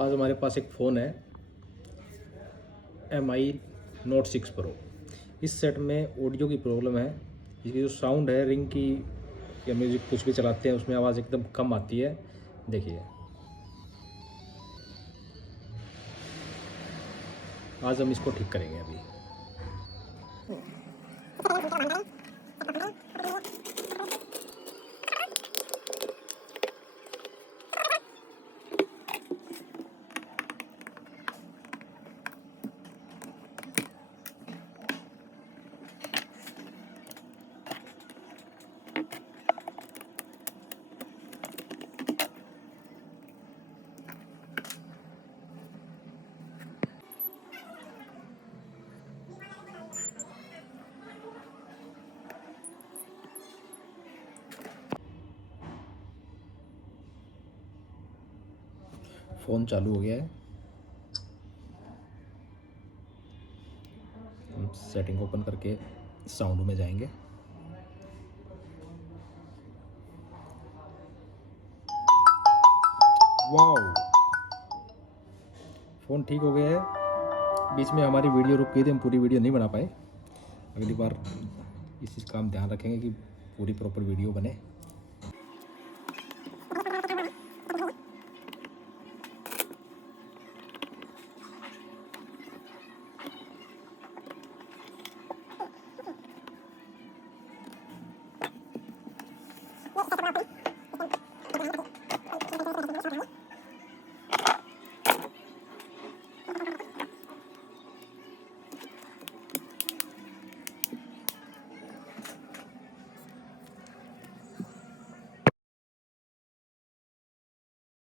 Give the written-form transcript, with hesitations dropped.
आज हमारे पास एक फ़ोन है Mi Note 6 Pro। इस सेट में ऑडियो की प्रॉब्लम है। इसकी जो साउंड है रिंग की या म्यूज़िक कुछ भी चलाते हैं उसमें आवाज़ एकदम कम आती है। देखिए, आज हम इसको ठीक करेंगे अभी। फ़ोन चालू हो गया है। हम सेटिंग ओपन करके साउंड में जाएंगे। वाओ, फ़ोन ठीक हो गया है। बीच में हमारी वीडियो रुक गई थी, हम पूरी वीडियो नहीं बना पाए। अगली बार इस चीज़ का हम ध्यान रखेंगे कि पूरी प्रॉपर वीडियो बने।